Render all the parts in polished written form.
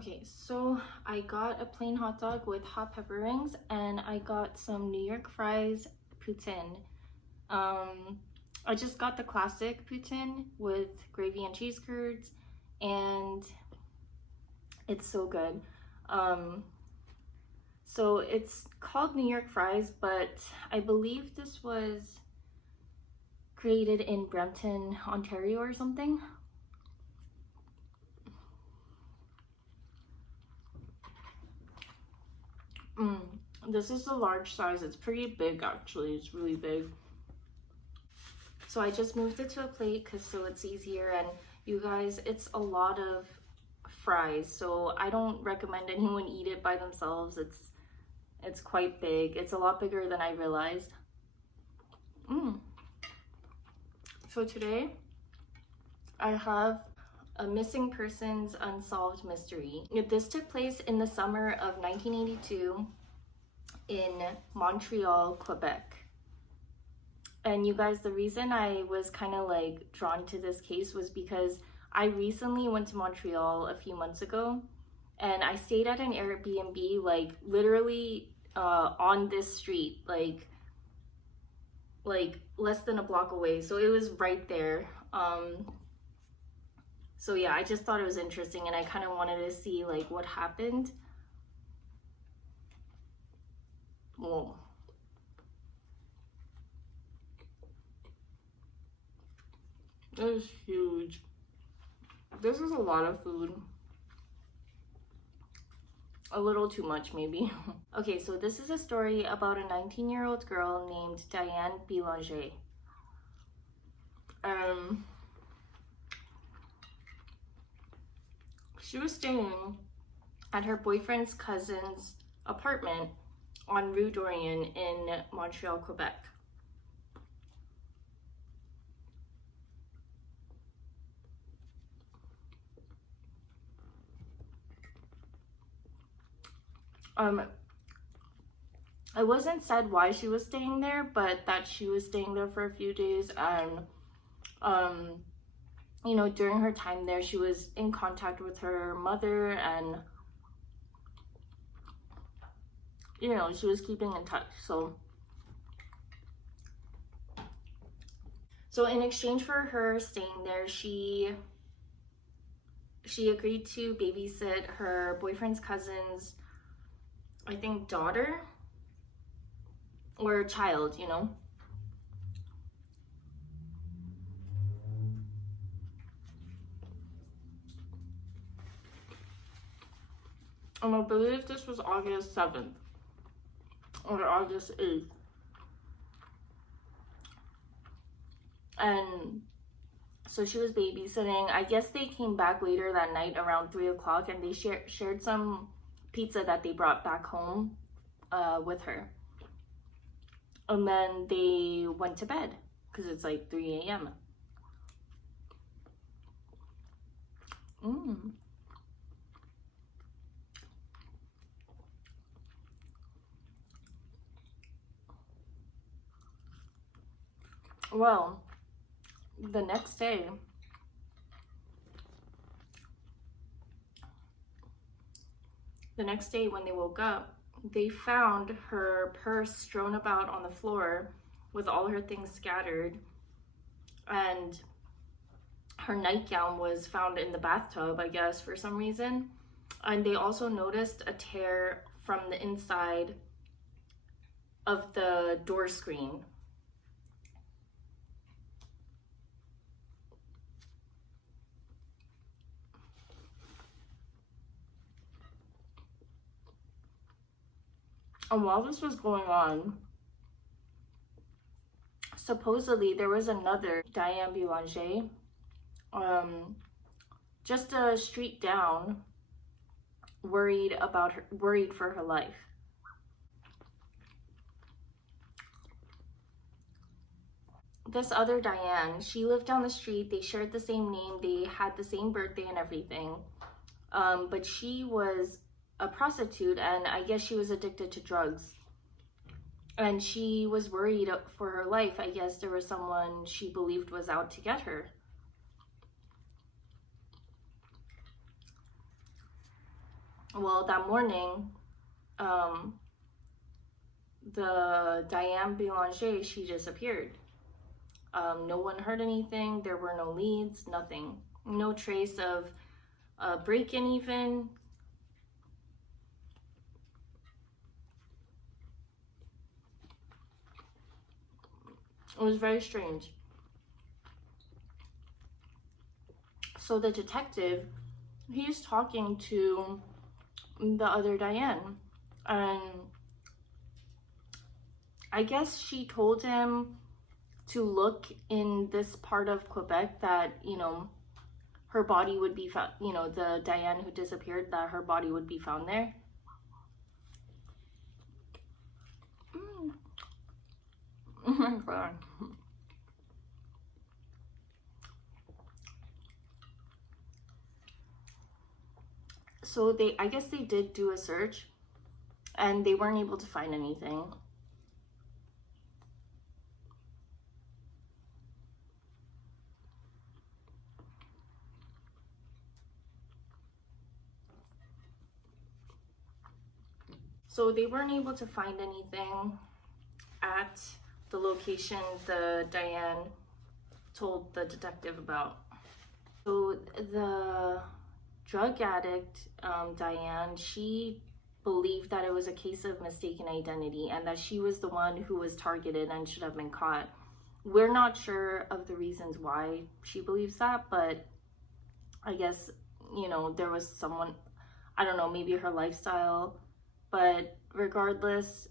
Okay, so I got a plain hot dog with hot pepper rings, and I got some New York fries poutine. I just got the classic poutine with gravy and cheese curds, and it's so good. So it's called New York fries, but I believe this was created in Brampton, Ontario or something. This is the large size. It's pretty big actually. It's really big. So I just moved it to a plate so it's easier, and you guys, it's a lot of fries, so I don't recommend anyone eat it by themselves. It's quite big. It's a lot bigger than I realized. So today I have a missing persons unsolved mystery. This took place in the summer of 1982 in Montreal, Quebec. And you guys, the reason I was kind of like drawn to this case was because I recently went to Montreal a few months ago, and I stayed at an Airbnb like literally on this street, like less than a block away. So it was right there. So yeah, I just thought it was interesting, and I kind of wanted to see like what happened. Whoa. It is huge. This is a lot of food. A little too much, maybe. Okay, so this is a story about a 19-year-old girl named Diane Bélanger. She was staying at her boyfriend's cousin's apartment on Rue Dorian in Montreal, Quebec. It wasn't said why she was staying there, but that she was staying there for a few days, and you know, during her time there, she was in contact with her mother, and you know, she was keeping in touch. So in exchange for her staying there, she agreed to babysit her boyfriend's cousin's, I think, daughter or child, you know. And I believe this was August 7th or August 8th. And so she was babysitting. I guess they came back later that night around 3 o'clock, and they shared some pizza that they brought back home with her. And then they went to bed because it's like 3 a.m. Well, the next day, when they woke up, they found her purse strewn about on the floor with all her things scattered, and her nightgown was found in the bathtub, I guess, for some reason. And they also noticed a tear from the inside of the door screen. And while this was going on, supposedly there was another Diane Bélanger, just a street down, worried for her life. This other Diane, she lived down the street. They shared the same name. They had the same birthday and everything. But she was a prostitute, and I guess she was addicted to drugs. And she was worried for her life. I guess there was someone she believed was out to get her. Well, that morning, the Diane Boulanger, she disappeared. No one heard anything. There were no leads, nothing. No trace of a break-in even. It was very strange. So the detective, he's talking to the other Diane, and I guess she told him to look in this part of Quebec that, you know, her body would be found, you know, the Diane who disappeared, that her body would be found there. Oh my god. So I guess they did do a search and they weren't able to find anything. So they weren't able to find anything at the location the Diane told the detective about. So the drug addict, Diane, she believed that it was a case of mistaken identity and that she was the one who was targeted and should have been caught. We're not sure of the reasons why she believes that, but I guess, you know, there was someone, I don't know, maybe her lifestyle, but regardless,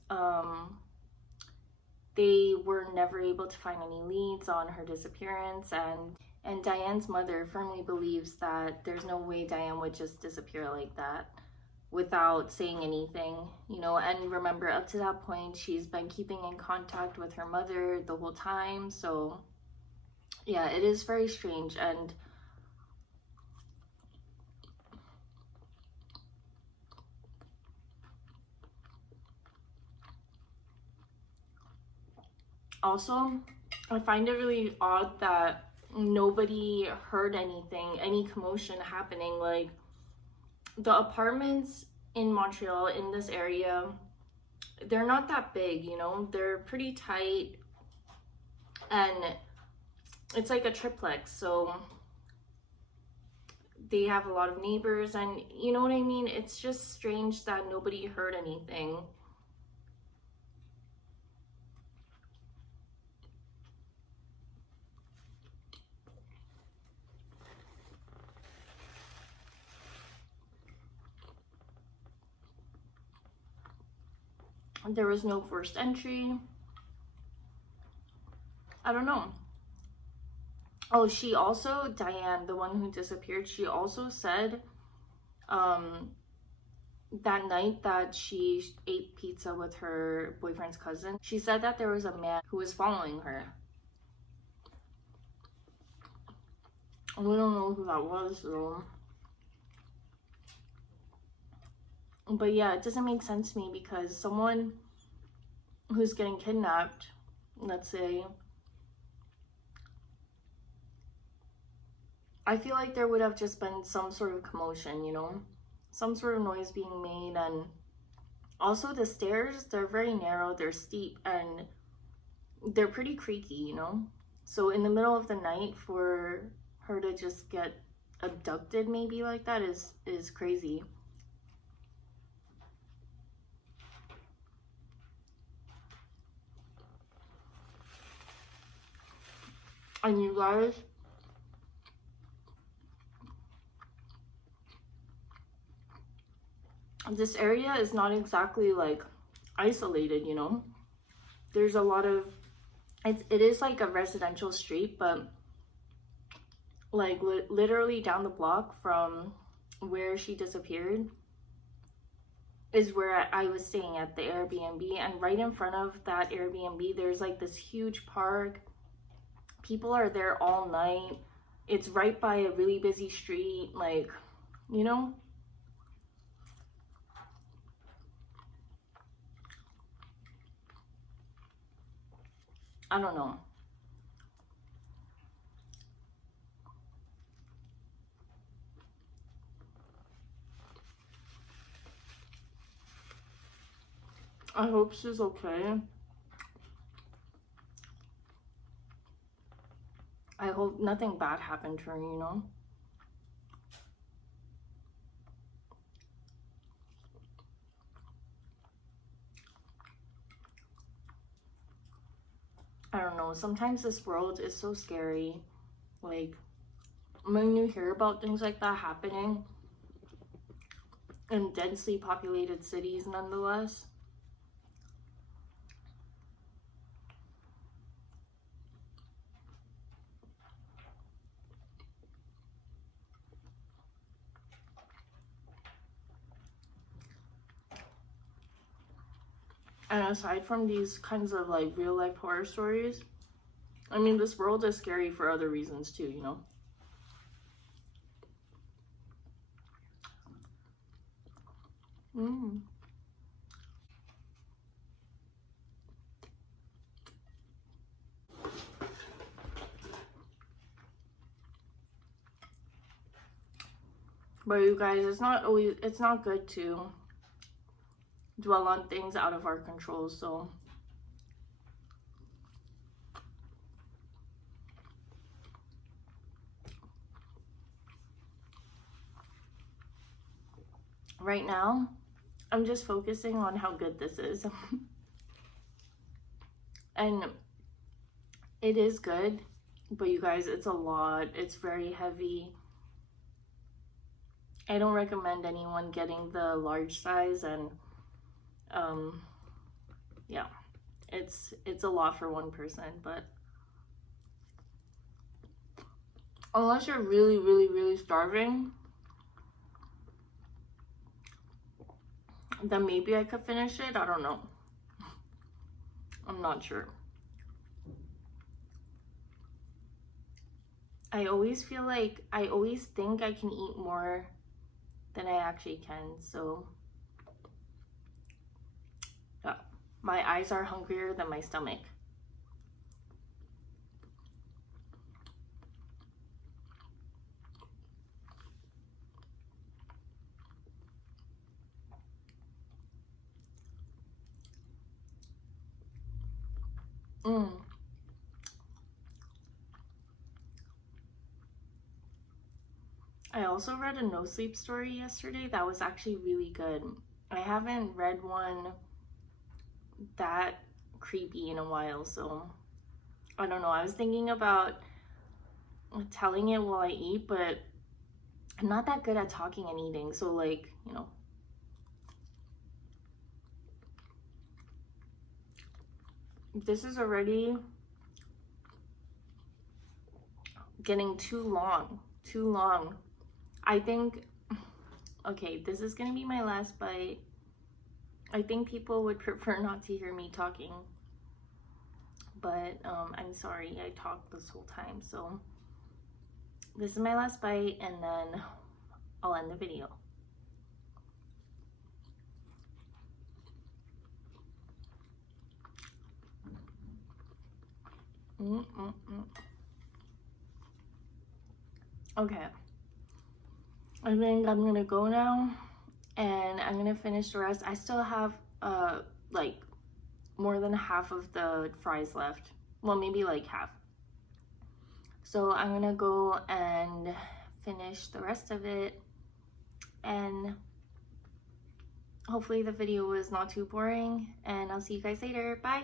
they were never able to find any leads on her disappearance, and Diane's mother firmly believes that there's no way Diane would just disappear like that without saying anything, you know. And remember, up to that point, she's been keeping in contact with her mother the whole time. So yeah, it is very strange. And also, I find it really odd that nobody heard anything, any commotion happening. Like, the apartments in Montreal, in this area, they're not that big, you know, they're pretty tight, and it's like a triplex, so they have a lot of neighbors, and you know what I mean? It's just strange that nobody heard anything. There was no forced entry. I don't know. Oh, she also, Diane, the one who disappeared, she also said that night that she ate pizza with her boyfriend's cousin, she said that there was a man who was following her. We don't know who that was though. But yeah, it doesn't make sense to me, because someone who's getting kidnapped, let's say, I feel like there would have just been some sort of commotion, you know, some sort of noise being made. And also the stairs, they're very narrow, they're steep, and they're pretty creaky, you know. So in the middle of the night, for her to just get abducted maybe like that is crazy. And you guys, this area is not exactly like isolated, you know. There's a lot of, it is like a residential street, but like literally down the block from where she disappeared is where I was staying at the Airbnb, and right in front of that Airbnb there's like this huge park. People are there all night. It's right by a really busy street, like, you know. I don't know. I hope she's okay. I hope nothing bad happened to her, you know? I don't know. Sometimes this world is so scary. Like, when you hear about things like that happening in densely populated cities, nonetheless. And aside from these kinds of like real life horror stories, I mean, this world is scary for other reasons too, you know? Mm. But you guys, it's not good to dwell on things out of our control, so right now, I'm just focusing on how good this is. And it is good, but you guys, it's a lot. It's very heavy. I don't recommend anyone getting the large size, and yeah, it's a lot for one person, but unless you're really starving, then maybe I could finish it. I don't know. I'm not sure. I always feel like I always think I can eat more than I actually can, so yeah, my eyes are hungrier than my stomach. I also read a no sleep story yesterday that was actually really good. I haven't read one that creepy in a while, so I don't know. I was thinking about telling it while I eat, but I'm not that good at talking and eating, so like, you know. This is already getting too long. I think, okay, this is gonna be my last bite. I think people would prefer not to hear me talking, but I'm sorry I talked this whole time. So this is my last bite, and then I'll end the video. Okay, I think I'm gonna go now, and I'm gonna finish the rest. I still have like more than half of the fries left. Well, maybe like half. So I'm gonna go and finish the rest of it, and hopefully the video was not too boring, and I'll see you guys later. Bye.